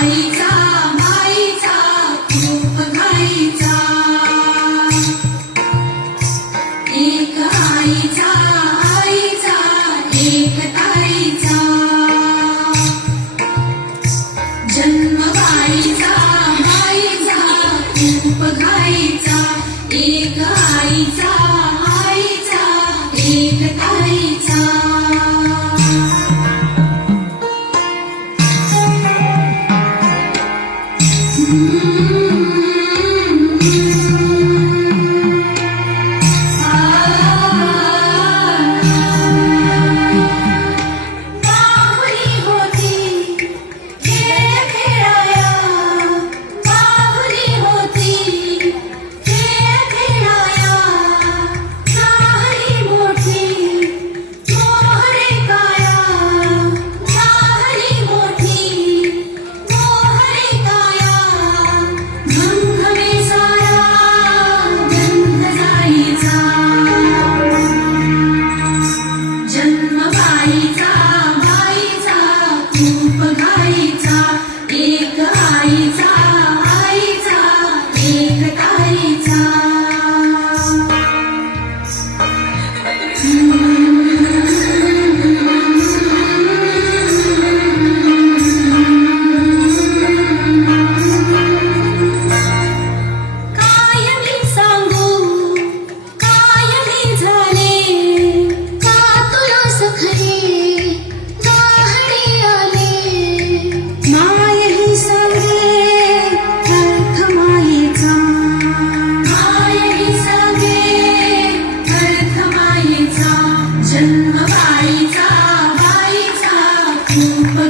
Ay, you.